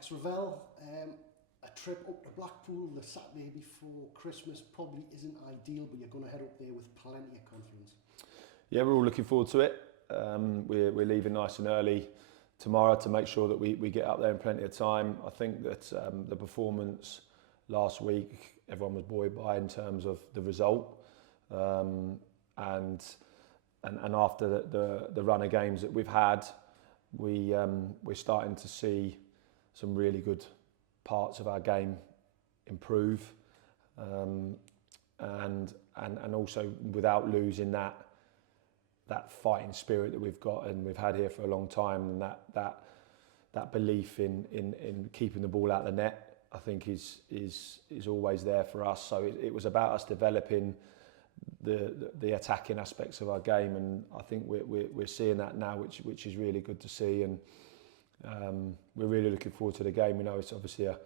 Max Revell. A trip up to Blackpool the Saturday before Christmas probably isn't ideal, but you're going to head up there with plenty of confidence. Yeah, we're all looking forward to it. We're leaving nice and early tomorrow to make sure that we get up there in plenty of time. I think that the performance last week, everyone was buoyed by in terms of the result, and after the run of games that we've had, we're starting to see some really good parts of our game improve, and also without losing that fighting spirit that we've got and we've had here for a long time, and that belief in keeping the ball out of the net, I think is always there for us. So it was about us developing the attacking aspects of our game, and I think we're seeing that now, which is really good to see, and we're really looking forward to the game. We know it's obviously a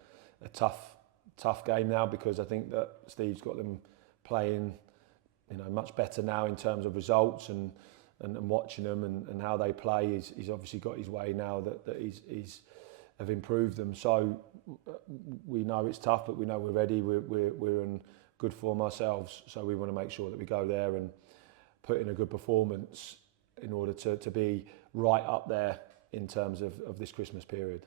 tough game now, because I think that Steve's got them playing, much better now in terms of results and watching them and how they play. He's obviously got his way now that he's have improved them. So we know it's tough, but we know we're ready. We're in good form ourselves. So we want to make sure that we go there and put in a good performance in order to be right up there in terms of this Christmas period.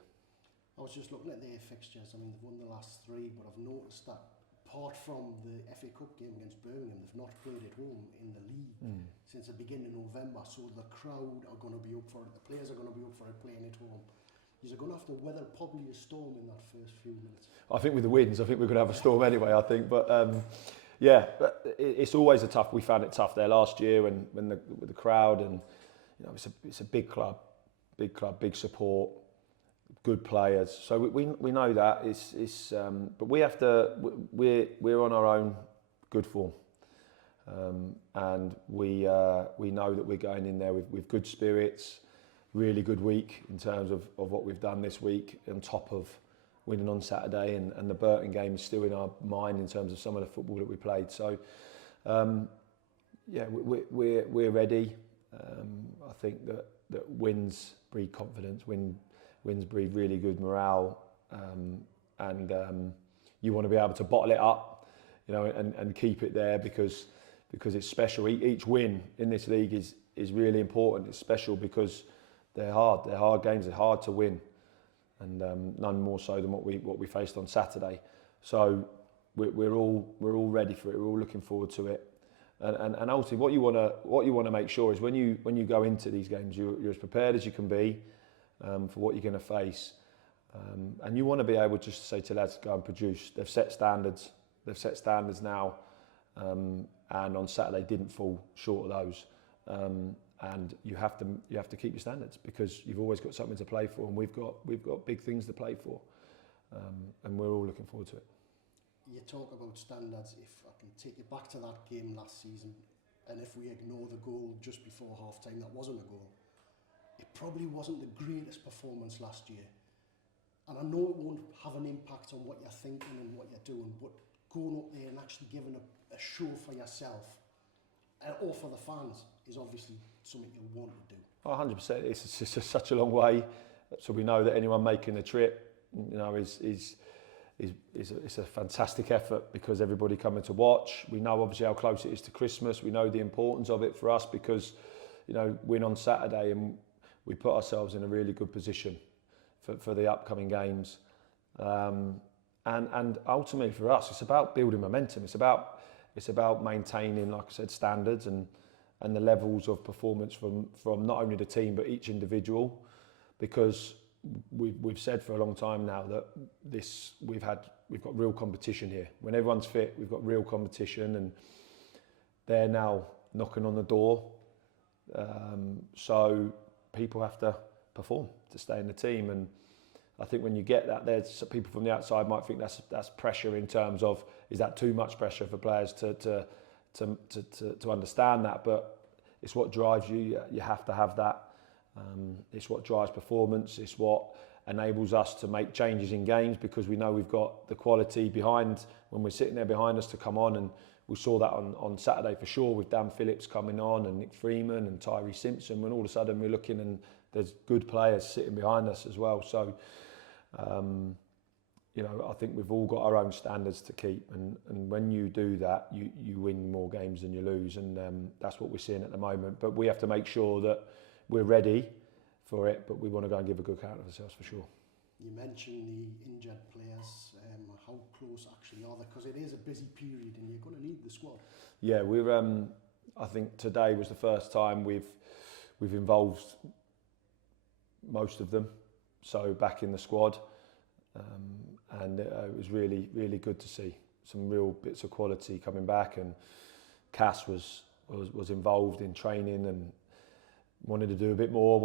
I was just looking at their fixtures. I mean, they've won the last 3, but I've noticed that apart from the FA Cup game against Birmingham, they've not played at home in the league since the beginning of November. So the crowd are going to be up for it. The players are going to be up for it playing at home. You're going to have to weather probably a storm in that first few minutes. I think with the wins, I think we're going to have a storm anyway, I think. But but it's always a tough. We found it tough there last year when with the crowd, and it's a big club, big support, good players. So we know that but we have to. We're on our own good form, and we know that we're going in there with good spirits. Really good week in terms of what we've done this week, on top of winning on Saturday, and the Burton game is still in our mind in terms of some of the football that we played. So we're ready. I think that wins breed confidence, wins breed really good morale, and you want to be able to bottle it up, and keep it there, because it's special. Each win in this league is really important. It's special because they're hard games. They're hard to win, and none more so than what we faced on Saturday. So we're all ready for it. We're all looking forward to it, and ultimately what you want to make sure is when you go into these games, you're as prepared as you can be for what you're going to face, and you want to be able just to say to lads, go and produce. They've set standards. They've set standards now, and on Saturday didn't fall short of those. And you have to keep your standards, because you've always got something to play for, and we've got big things to play for, and we're all looking forward to it. You talk about standards. If I can take you back to that game last season, and if we ignore the goal just before half time, that wasn't a goal. It probably wasn't the greatest performance last year, and I know it won't have an impact on what you're thinking and what you're doing, but going up there and actually giving a show for yourself or for the fans is obviously something you want to do. 100%. It's just such a long way, so we know that anyone making the trip, is a fantastic effort, because everybody coming to watch. We know obviously how close it is to Christmas. We know the importance of it for us, because win on Saturday and we put ourselves in a really good position for the upcoming games. And ultimately for us, it's about building momentum. It's about maintaining, like I said, standards and the levels of performance from not only the team but each individual, because we've said for a long time now that we've got real competition here. When everyone's fit, we've got real competition, and they're now knocking on the door. So people have to perform to stay in the team, and I think when you get that, there's some people from the outside might think that's pressure, in terms of, is that too much pressure for players to understand that? But it's what drives you. You have to have that. It's what drives performance. It's what enables us to make changes in games, because we know we've got the quality behind, when we're sitting there behind us, to come on. And we saw that on Saturday for sure, with Dan Phillips coming on, and Nick Freeman and Tyree Simpson, when all of a sudden we're looking and there's good players sitting behind us as well. So You know, I think we've all got our own standards to keep, and when you do that, you win more games than you lose, and that's what we're seeing at the moment. But we have to make sure that we're ready for it, but we want to go and give a good account of ourselves for sure. You mentioned the injured players. How close actually are they? Because it is a busy period, and you're going to need the squad. Yeah, we're. I think today was the first time we've involved most of them, so back in the squad. And it was really, really good to see some real bits of quality coming back. And Cass was involved in training and wanted to do a bit more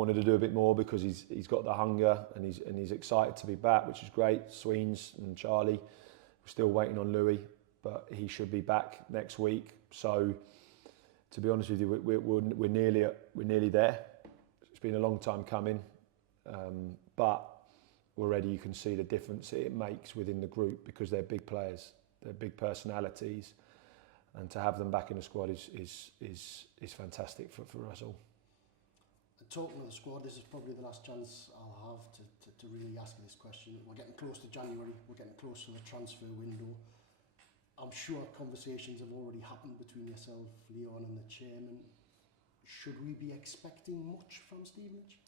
because he's got the hunger and he's excited to be back, which is great. Sweens and Charlie, we're still waiting on Louis, but he should be back next week. So to be honest with you, we're nearly there. It's been a long time coming, but already you can see the difference it makes within the group because they're big players, they're big personalities, and to have them back in the squad is fantastic for us all. And talking of the squad, this is probably the last chance I'll have to really ask you this question. We're getting close to January, we're getting close to the transfer window. I'm sure conversations have already happened between yourself, Leon, and the chairman. Should we be expecting much from Stevenage?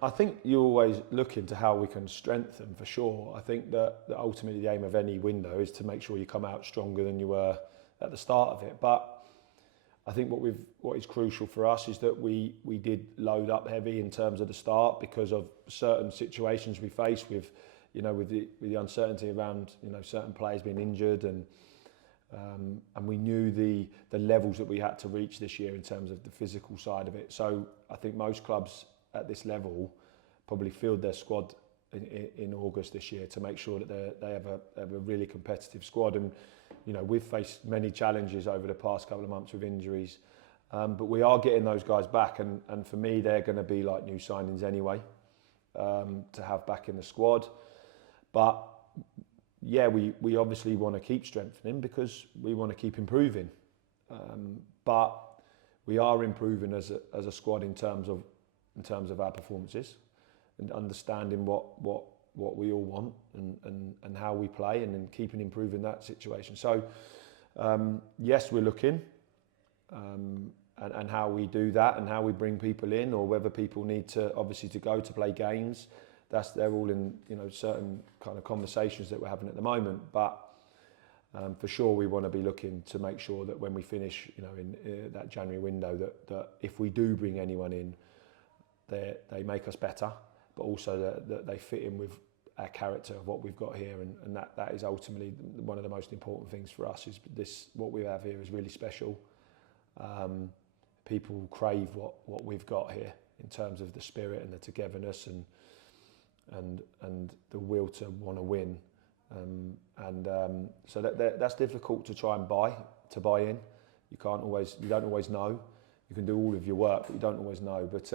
I think you always look into how we can strengthen for sure. I think that ultimately the aim of any window is to make sure you come out stronger than you were at the start of it. But I think what is crucial for us is that we did load up heavy in terms of the start because of certain situations we faced with the uncertainty around certain players being injured and we knew the levels that we had to reach this year in terms of the physical side of it. So I think most clubs at this level probably filled their squad in August this year to make sure that they have a really competitive squad. And we've faced many challenges over the past couple of months with injuries, but we are getting those guys back, and for me they're going to be like new signings anyway, to have back in the squad. But yeah, we obviously want to keep strengthening because we want to keep improving, but we are improving as a squad in terms of our performances and understanding what we all want and how we play and then keeping improving that situation. So yes, we're looking and how we do that and how we bring people in, or whether people need to obviously to go to play games. They're all in certain kind of conversations that we're having at the moment. But for sure we want to be looking to make sure that when we finish in that January window that if we do bring anyone in, they make us better, but also that they fit in with our character of what we've got here, and that is ultimately one of the most important things for us. Is this what we have here is really special. People crave what we've got here in terms of the spirit and the togetherness and the will to want to win, so that's difficult to try and buy in. You don't always know. You can do all of your work, but you don't always know. But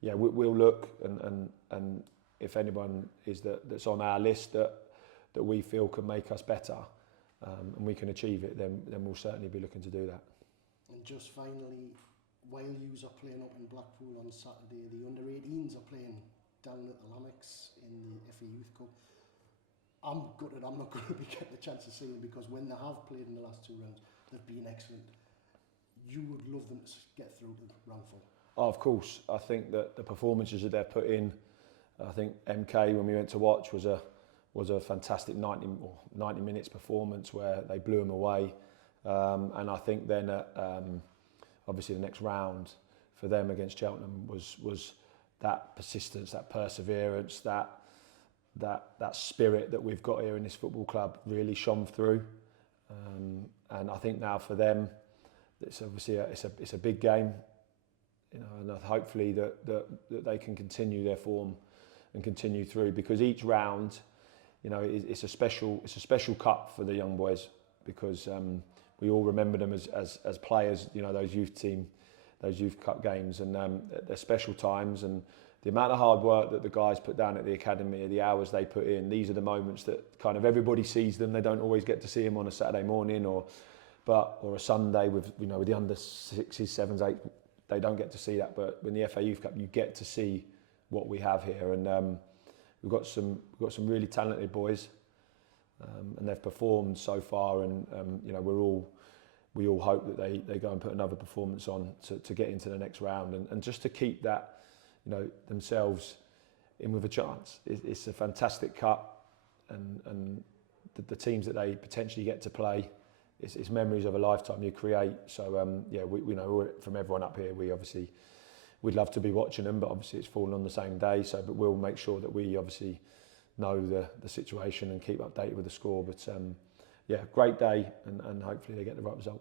yeah, we'll look, and if anyone is that's on our list that we feel can make us better, and we can achieve it, then we'll certainly be looking to do that. And just finally, while yous are playing up in Blackpool on Saturday, the under-18s are playing down at the Lamex in the FA Youth Cup. I'm gutted I'm not going to be getting the chance to see them, because when they have played in the last two rounds, they've been excellent. You would love them to get through to round 4. Oh, of course. I think that the performances that they've put in, I think MK, when we went to watch, was a fantastic 90 minutes performance where they blew them away. And I think then obviously the next round for them against Cheltenham was that persistence, that perseverance, that spirit that we've got here in this football club really shone through. And I think now for them, it's obviously it's a big game, and hopefully that they can continue their form and continue through, because each round, it's a special cup for the young boys, because we all remember them as players, those youth cup games, and they're special times, and the amount of hard work that the guys put down at the academy, the hours they put in, these are the moments that kind of everybody sees them. They don't always get to see them on a Saturday morning or a Sunday with with the under 6s, 7s, 8s. They don't get to see that, but in the FA Youth Cup you get to see what we have here, and we've got some really talented boys, and they've performed so far, and you know, we all hope that they go and put another performance on to get into the next round, and just to keep that, you know, themselves in with a chance. It's a fantastic cup, and the teams that they potentially get to play, it's memories of a lifetime you create. So yeah, we know from everyone up here, we'd love to be watching them, but obviously it's fallen on the same day. So, but we'll make sure that we obviously know the situation and keep updated with the score. But yeah, great day, and hopefully they get the right result.